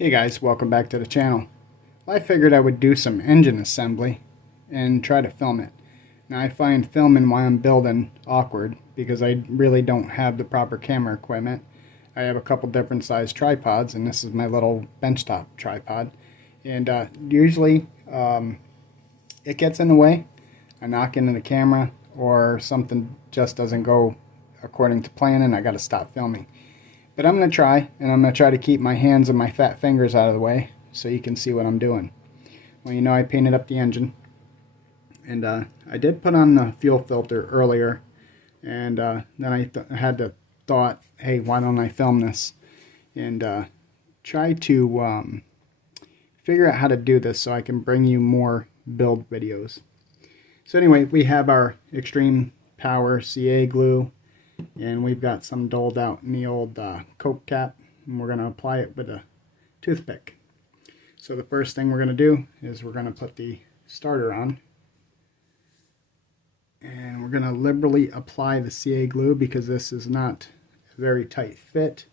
Hey guys, welcome back to the channel. Well, I figured I would do some engine assembly and try to film it. Now I find filming while I'm building awkward because I really don't have the proper camera equipment. I have a couple different size tripods, and this is my little benchtop tripod. And usually it gets in the way. I knock into the camera or something just doesn't go according to plan and I got to stop filming. But I'm going to try, and I'm going to try to keep my hands and my fat fingers out of the way so you can see what I'm doing. Well, you know, I painted up the engine, and I did put on the fuel filter earlier, and then I had the thought, hey, why don't I film this? And try to figure out how to do this so I can bring you more build videos. So anyway, we have our extreme power CA glue, and we've got some doled out in the old Coke cap, and we're going to apply it with a toothpick. So the first thing we're going to do is we're going to put the starter on, and we're going to liberally apply the CA glue because this is not a very tight fit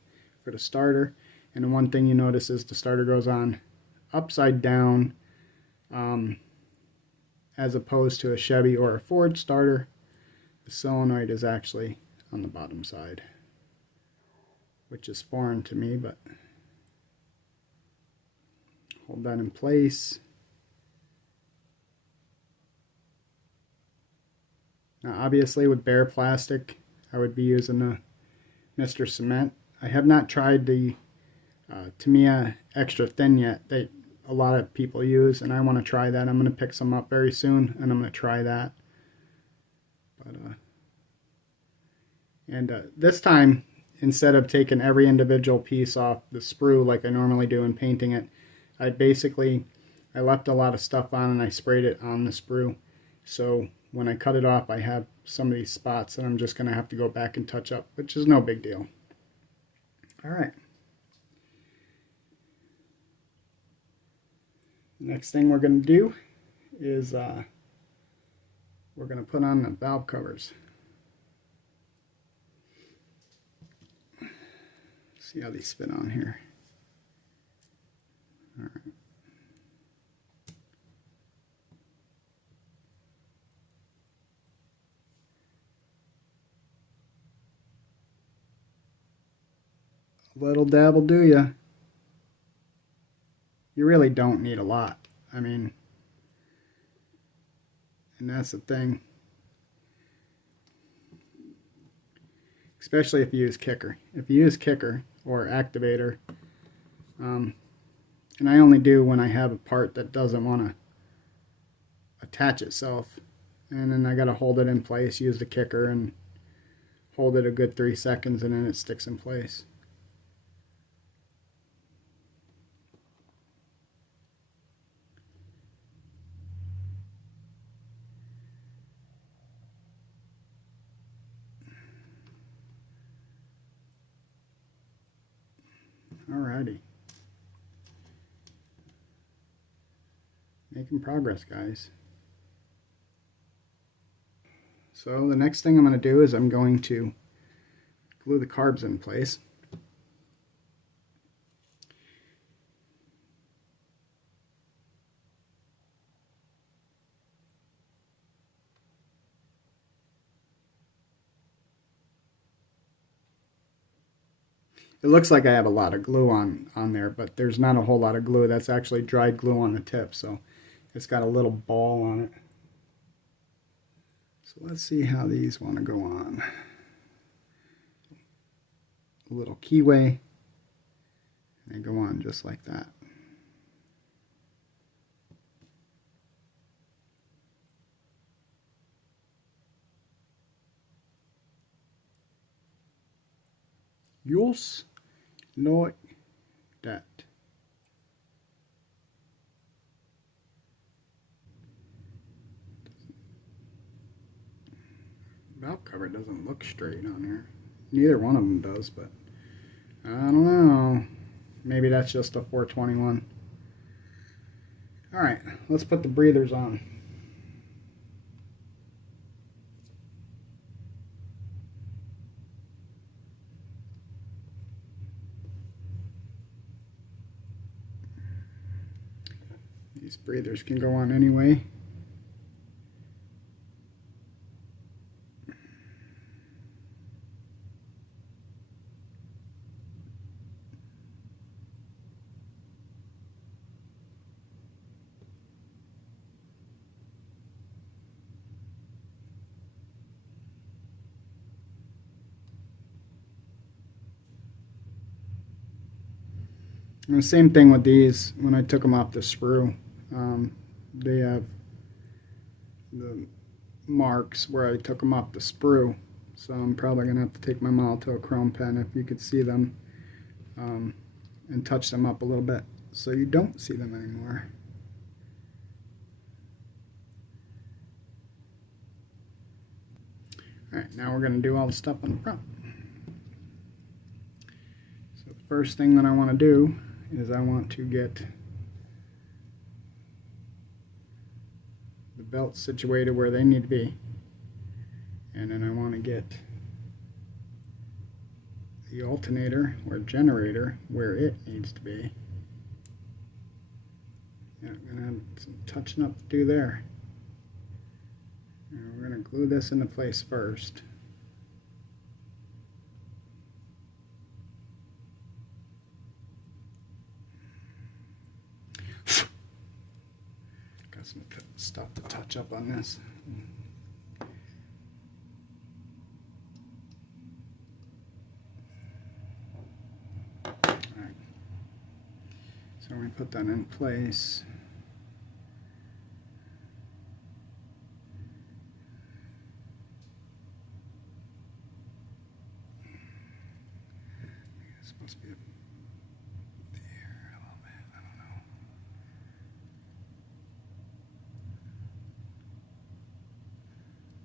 for the starter. And the one thing you notice is the starter goes on upside down, as opposed to a Chevy or a Ford starter. The solenoid is actually on the bottom side, which is foreign to me, but hold that in place. Now obviously with bare plastic I would be using the Mr. Cement. I have not tried the Tamiya extra thin yet that a lot of people use, and I want to try that. I'm going to pick some up very soon and I'm going to try that. But this time, instead of taking every individual piece off the sprue like I normally do and painting it, I left a lot of stuff on and I sprayed it on the sprue. So when I cut it off, I have some of these spots that I'm just going to have to go back and touch up, which is no big deal. Alright. Next thing we're going to do is we're going to put on the valve covers. See how these fit on here. All right. A little dab will do ya. You really don't need a lot. I mean, and that's the thing. Especially if you use kicker. If you use kicker or activator, and I only do when I have a part that doesn't want to attach itself, and then I got to hold it in place, use the kicker and hold it a good 3 seconds, and then it sticks in place. Alrighty. Making progress, guys. So the next thing I'm going to do is I'm going to glue the carbs in place. It looks like I have a lot of glue on there, but there's not a whole lot of glue. That's actually dried glue on the tip, so it's got a little ball on it. So let's see how these want to go on. A little keyway, and they go on just like that. Just like that. Valve cover doesn't look straight on here. Neither one of them does, but I don't know. Maybe that's just a 421. Alright, let's put the breathers on. These breathers can go on anyway. And the same thing with these. When I took them off the sprue, they have the marks where I took them off the sprue. So I'm probably going to have to take my model to a chrome pen, if you could see them, and touch them up a little bit so you don't see them anymore. Alright, now we're going to do all the stuff on the front. So the first thing that I want to do is I want to get the belts situated where they need to be, and then I want to get the alternator or generator where it needs to be. Yeah, I'm going to have some touching up to do there. And we're going to glue this into place first. Got some stuff to touch up on this. Alright. So we put that in place. It's supposed to be up there a little bit, I don't know.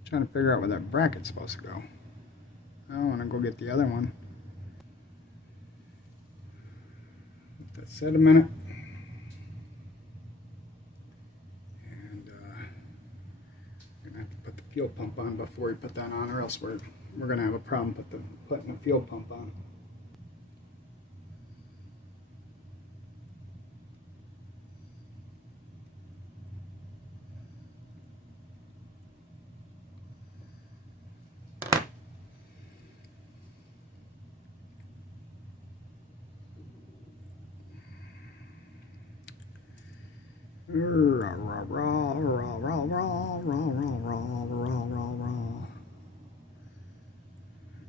Trying to figure out where that bracket's supposed to go. I want to go get the other one. Let that sit a minute. And we're going to have to put the fuel pump on before we put that on, or else we're going to have a problem putting the fuel pump on.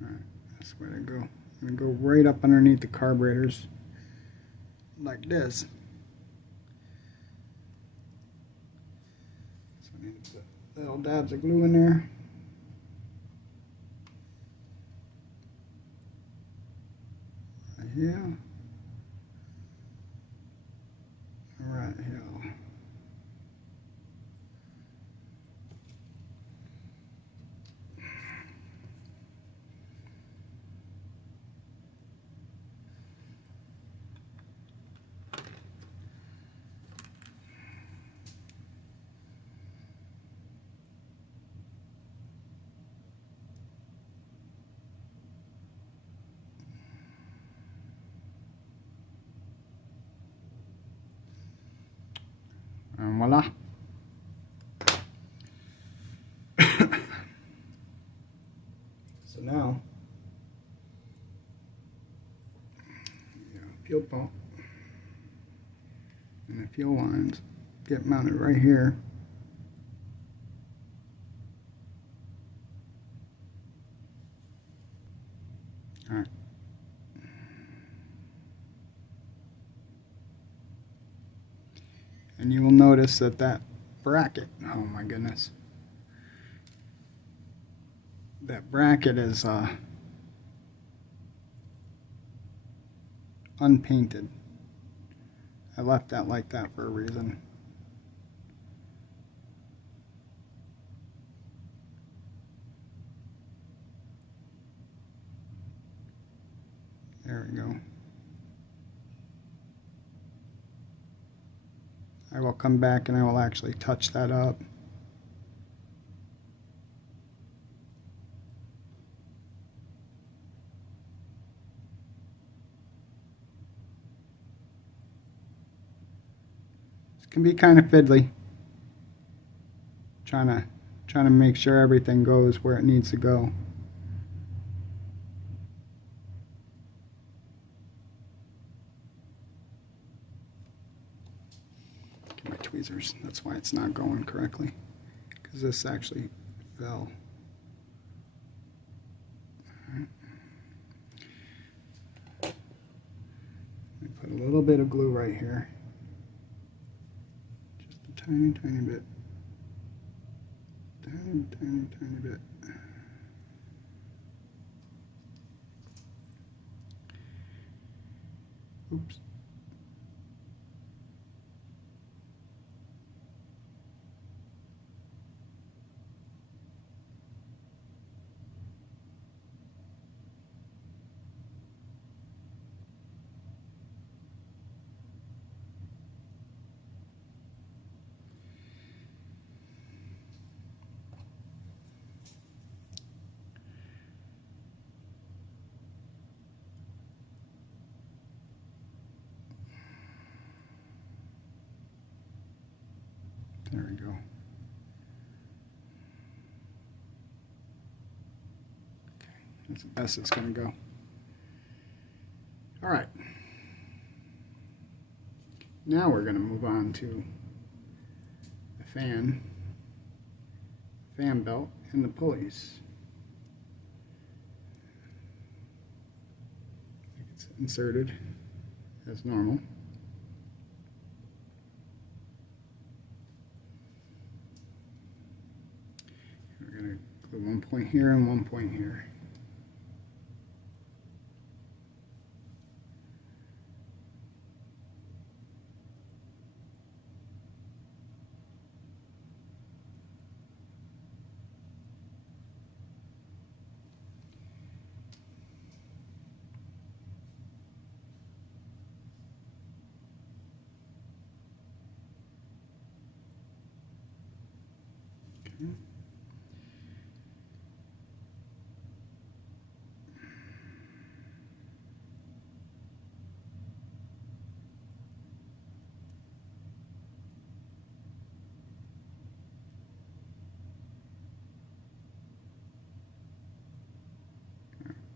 Alright, that's the way to go. I'm going to go right up underneath the carburetors, like this. So I need to put little dabs of glue in there. Right here. Right here. And voila. So now, fuel pump and the fuel lines get mounted right here. All right. And you will notice that that bracket, oh my goodness, that bracket is unpainted. I left that like that for a reason. There we go. I will come back and I will actually touch that up. can be kind of fiddly. Trying to make sure everything goes where it needs to go. Get my tweezers. That's why it's not going correctly, because this actually fell. Put a little bit of glue right here. Just a tiny bit. Tiny bit. Oops. There we go. Okay, that's the best it's going to go. All right. Now we're going to move on to the fan belt and the pulleys. It's inserted as normal. We're going to glue one point here and one point here. Okay.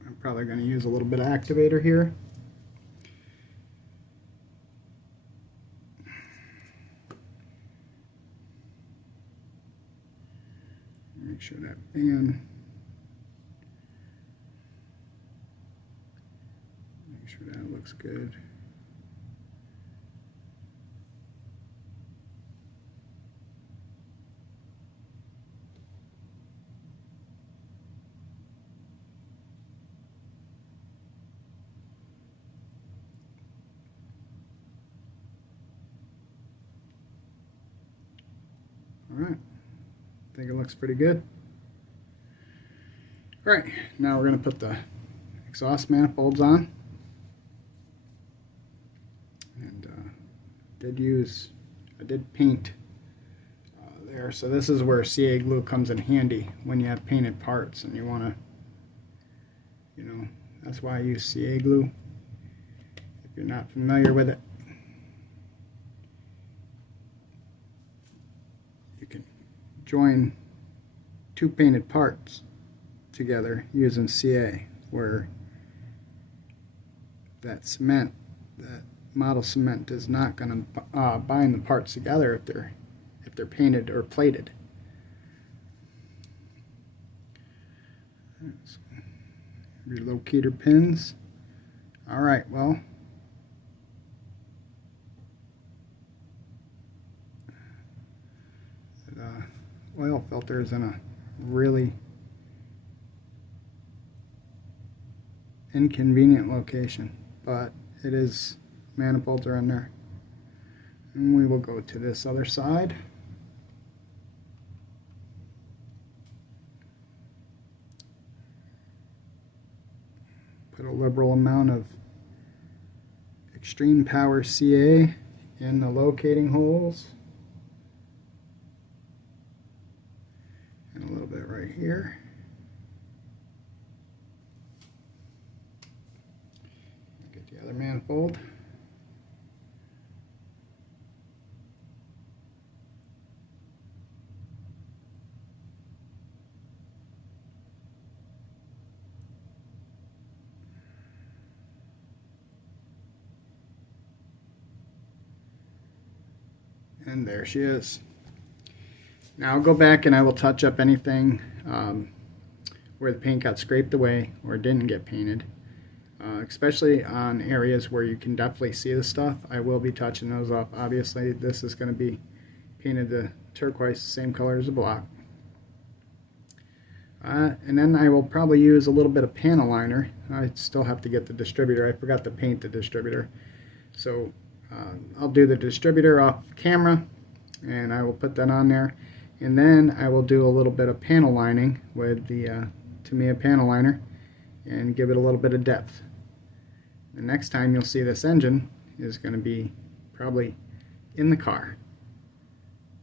I'm probably going to use a little bit of activator here. Make sure that band, make sure that looks good. All right. I think it looks pretty good. All right, now we're going to put the exhaust manifolds on. And I did paint there, so this is where CA glue comes in handy when you have painted parts and you want to, you know, that's why I use CA glue. If you're not familiar with it, you can join two painted parts together using CA, where that cement, that model cement, is not going to bind the parts together if they're painted or plated. So, your locator pins. All right, well, the oil filter is in a really inconvenient location, but it is, manifolds are in there. And we will go to this other side. Put a liberal amount of extreme power CA in the locating holes. And a little bit right here. Get the other manifold. And there she is. Now I'll go back and I will touch up anything where the paint got scraped away or didn't get painted. Especially on areas where you can definitely see the stuff, I will be touching those up. Obviously this is going to be painted the turquoise, the same color as the block. And then I will probably use a little bit of panel liner. I still have to get the distributor. I forgot to paint the distributor. So I'll do the distributor off camera and I will put that on there. And then I will do a little bit of panel lining with the Tamiya panel liner and give it a little bit of depth. The next time you'll see this engine is going to be probably in the car.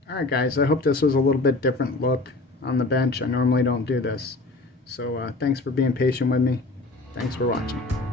Alright guys, I hope this was a little bit different look on the bench. I normally don't do this. So thanks for being patient with me. Thanks for watching.